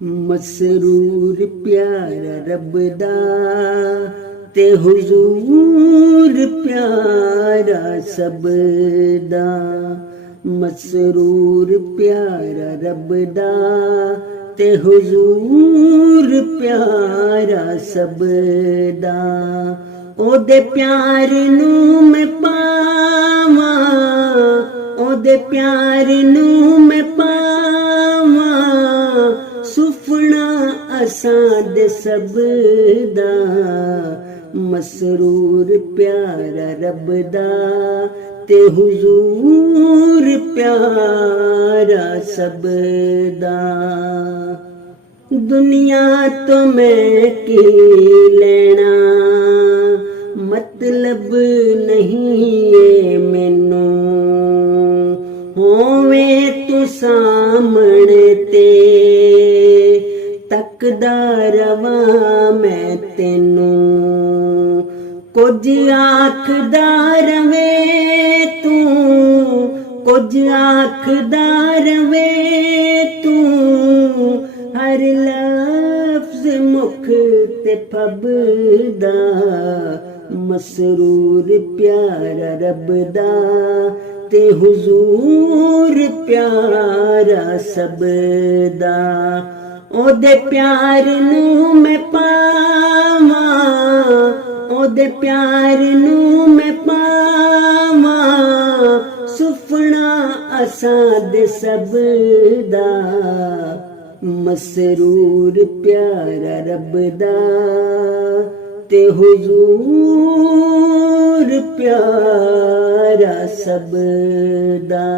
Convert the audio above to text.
मसरूर प्यारा रब दा ते हुजूर प्यारा सब दा। मसरूर प्यारा रब दा ते हुजूर प्यारा सब दा। ओदे प्यार नू मैं पावां, ओदे प्यार नू मैं पावां, सुफना असां दे सब दा। मसरूर प्यारा रब दा ते हुजूर प्यारा सब दा। दुनिया तो मैं की लेना, मतलब नहीं है मैनू, होवे तू सामने ते तकदा रवां मैं तेनू। कुछ आखदा रवे तू, कुछ आखदा रवे तू, हर लफ्ज मुख ते फबदा। मसरूर प्यारा रब दा ते हुजूर प्यारा सब दा। ओदे प्यार नू मैं पावां, ओदे प्यार नू मैं पावां, सुफना असां दे सब दा। मसरूर प्यारा रब दा ते हुजूर प्यारा सब दा।